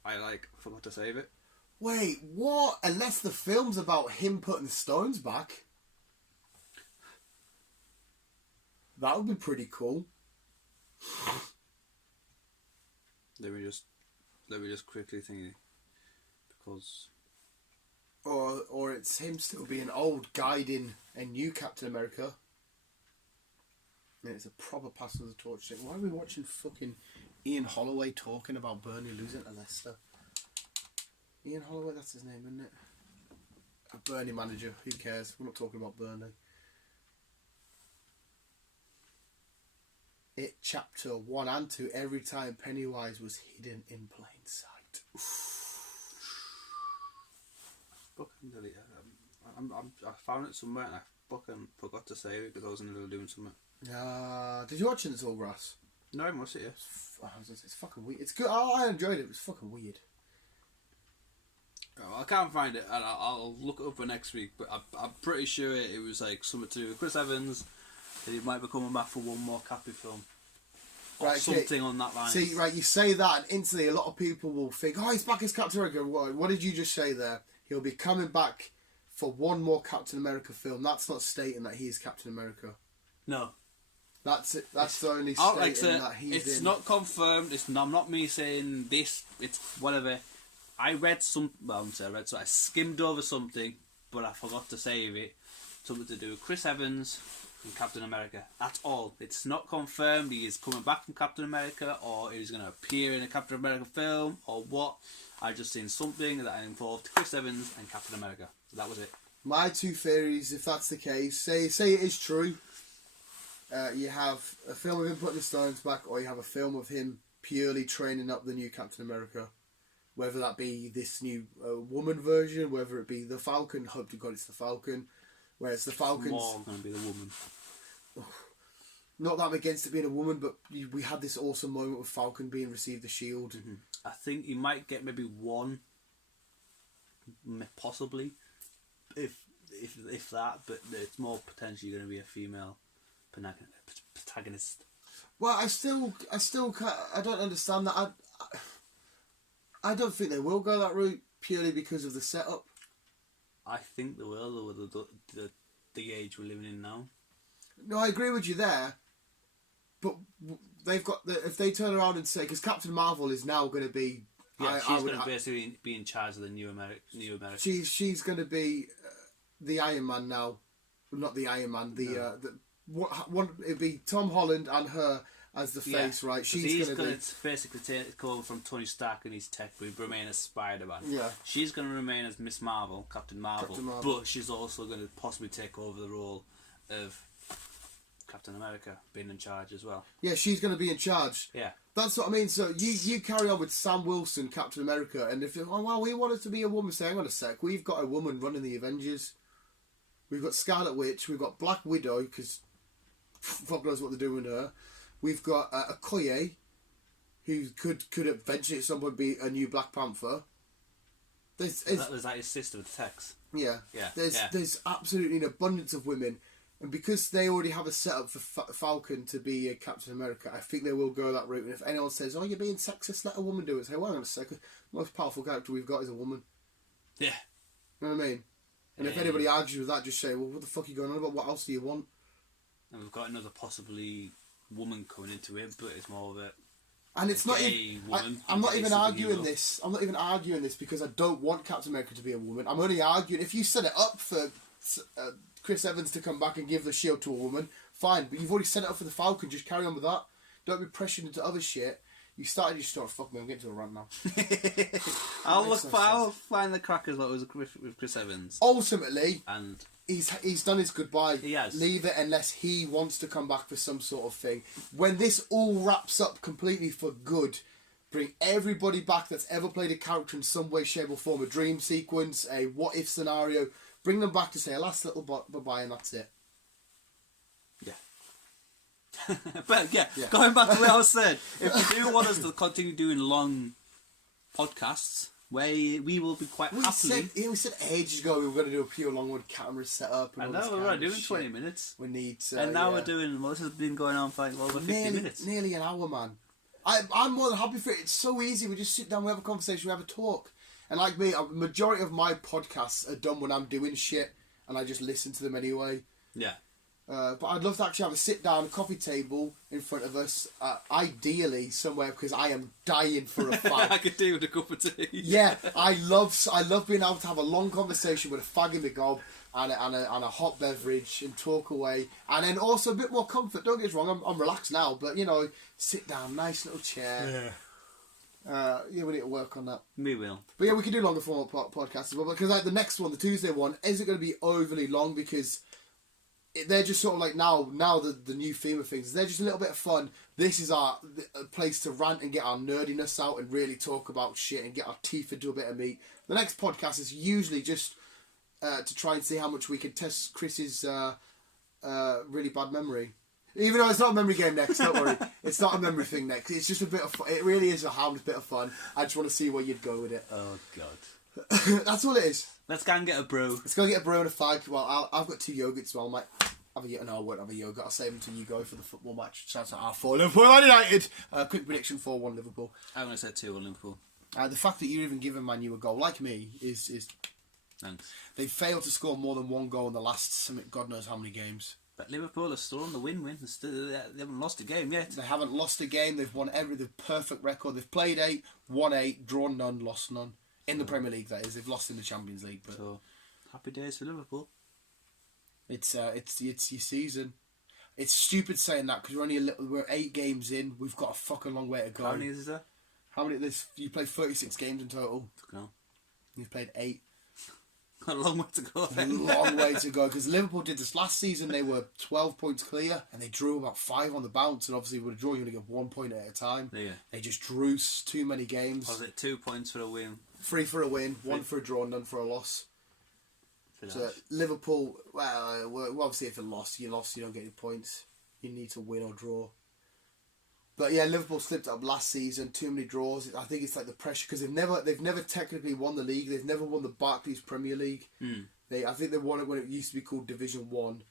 I forgot to save it. Wait, what? Unless the film's about him putting the stones back. That would be pretty cool. Let me just quickly think, because or it's him still being old, guiding a new Captain America. And it's a proper pass of the torch thing. Why are we watching fucking Ian Holloway talking about Burnley losing to Leicester? Ian Holloway, that's his name, isn't it? A Burnley manager. Who cares? We're not talking about Burnley. It chapter 1 and 2. Every time Pennywise was hidden in plain sight. Fucking delete it. I found it somewhere and I fucking forgot to save it because I was in the middle of doing something. Did you watch it in Tall Grass? No, I must see it. It's fucking weird. It's good. I enjoyed it. It was fucking weird. Oh, I can't find it, and I'll look it up for next week. But I'm pretty sure it was like something to do with Chris Evans. That he might be coming back for one more Cappy film. Or right, something on that line. See, right, you say that, and instantly a lot of people will think, "Oh, he's back as Captain America." What did you just say there? He'll be coming back for one more Captain America film. That's not stating that he is Captain America. No. That's it. That's the only stating that he's it's not confirmed. I'm not me saying this. It's whatever. I read some. Well, I skimmed over something, but I forgot to save it. Something to do with Chris Evans and Captain America. That's all. It's not confirmed. He is coming back from Captain America, or he's going to appear in a Captain America film, or what. I just seen something that involved Chris Evans and Captain America. That was it. My 2 theories, if that's the case, say it is true. You have a film of him putting the stones back, or you have a film of him purely training up the new Captain America. Whether that be this new woman version, whether it be the Falcon. Hope to God it's the Falcon. Whereas the Falcon's more going to be the woman. Not that I'm against it being a woman, but we had this awesome moment with Falcon being received the shield. Mm-hmm. I think he might get maybe one, possibly, if that. But it's more potentially going to be a female protagonist. Well, I don't understand that. I don't think they will go that route purely because of the setup. I think they will, with the age we're living in now. No, I agree with you there, but they've got if they turn around and say, because Captain Marvel is now going to be. Yeah, she's going to basically be in charge of the new America. She's going to be the Iron Man now, not the Iron Man. It'd be Tom Holland and her as the face, right? She's going to basically take over from Tony Stark and his tech, but remain as Spider-Man. Yeah, she's going to remain as Miss Marvel, Captain Marvel, but she's also going to possibly take over the role of Captain America, being in charge as well. Yeah, she's going to be in charge. Yeah. That's what I mean. So you carry on with Sam Wilson, Captain America, and if we want it to be a woman, say, hang on a sec, we've got a woman running the Avengers. We've got Scarlet Witch, we've got Black Widow, because fuck knows what they're doing to her. We've got Okoye, who could eventually at some point be a new Black Panther. Was that his sister with Tex? Yeah. Yeah. There's absolutely an abundance of women. And because they already have a setup for Falcon to be a Captain America, I think they will go that route. And if anyone says, "Oh, you're being sexist," let a woman do it. Say, "Well, hang on a second. The most powerful character we've got is a woman." Yeah. You know what I mean? And if anybody argues with that, just say, "Well, what the fuck are you going on about? What else do you want?" And we've got another possibly woman coming into it, but it's more of a. And it's not even. I'm not even arguing this. I'm not even arguing this because I don't want Captain America to be a woman. I'm only arguing if you set it up for Chris Evans to come back and give the shield to a woman, fine. But you've already set it up for the Falcon. Just carry on with that. Don't be pressured into other shit. You started your story. Fuck me, I'm getting to a rant now. I'll find the crackers what was with Chris Evans. Ultimately, and he's done his goodbye. He has. Leave it unless he wants to come back for some sort of thing. When this all wraps up completely for good, bring everybody back that's ever played a character in some way, shape or form. A dream sequence, a what if scenario. Bring them back to say a last little bye-bye and that's it. Yeah. But yeah, going back to what I was saying, if you do want us to continue doing long podcasts, we will be quite happily. We said ages ago we were going to do a pure long one, camera set up. And now we're doing 20 minutes. We need to. And now we're doing. Well, this has been going on for over 50 minutes. Nearly an hour, man. I'm more than happy for it. It's so easy. We just sit down, we have a conversation, we have a talk. And like me, a majority of my podcasts are done when I'm doing shit, and I just listen to them anyway. Yeah. But I'd love to actually have a sit-down coffee table in front of us, ideally somewhere, because I am dying for a fag. I could do with a cup of tea. Yeah, I love being able to have a long conversation with a fag in the gob and a hot beverage and talk away, and then also a bit more comfort. Don't get us wrong, I'm relaxed now, but sit down, nice little chair. Yeah. We need to work on that. We will. But yeah, we can do longer form podcasts as well. Because like the next one, the Tuesday one, isn't going to be overly long because they're just sort of like now the new theme of things. They're just a little bit of fun. This is a place to rant and get our nerdiness out and really talk about shit and get our teeth into a bit of meat. The next podcast is usually just to try and see how much we can test Chris's really bad memory. Even though it's not a memory game next, don't worry. It's not a memory thing next. It's just a bit of fun. It really is a harmless bit of fun. I just want to see where you'd go with it. Oh, God. That's all it is. Let's go and get a brew. Let's go get a brew and a fag. Well, I've got 2 yogurts, so I might have a yogurt. No, I won't have a yogurt. I'll save them till you go for the football match. Shout out R4 Liverpool Man United. Quick prediction 4-1 Liverpool. I'm going to say 2-1 Liverpool. The fact that you're even giving Man U a goal, like me, is thanks. They failed to score more than 1 goal in the last God knows how many games. But Liverpool are still on the win-win. They haven't lost a game yet. They haven't lost a game. They've won the perfect record. They've played 8, won 8, drawn none, lost none. In the Premier League, that is. They've lost in the Champions League. But so, happy days for Liverpool. It's your season. It's stupid saying that because we're 8 games in. We've got a fucking long way to go. How many is there? How many? You played 36 games in total. No. You've played 8. Got a long way to go then. A long way to go because Liverpool did this last season. They were 12 points clear and they drew about 5 on the bounce. And obviously, with a draw, you're going to get 1 point at a time. Yeah. They just drew too many games. Was it 2 points for a win? 3 for a win, 1 for a draw, none for a loss. So Liverpool, well, obviously if you lost, you don't get any points. You need to win or draw. But yeah, Liverpool slipped up last season. Too many draws. I think it's like the pressure because they've never technically won the league. They've never won the Barclays Premier League. I think they won it when it used to be called Division 1,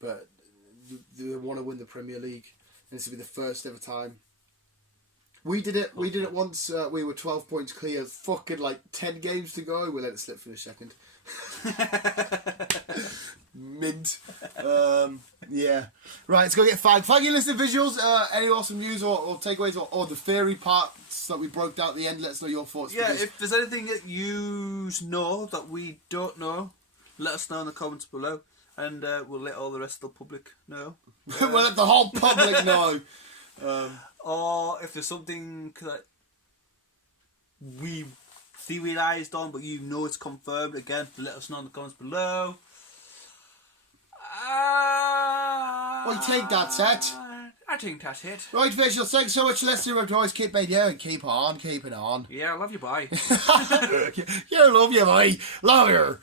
but they want to win the Premier League. And this will be the first ever time. We did it. We did it once. We were 12 points clear. Fucking like 10 games to go. We let it slip for a second. mint. Yeah. Right, let's go get Fag. Fag, you listen to visuals. Any awesome news or takeaways or the theory parts that we broke down at the end? Let us know your thoughts. Yeah, if there's anything that you know that we don't know, let us know in the comments below, and we'll let all the rest of the public know. We'll let the whole public know. Or if there's something that we theorised on, but you know it's confirmed, again, let us know in the comments below. What do you think that's it? I think that's it. Right, visuals, thanks so much for listening. Remember to always keep being you and keep on keeping on. Yeah, I love you, bye. You love you, boy. Love you.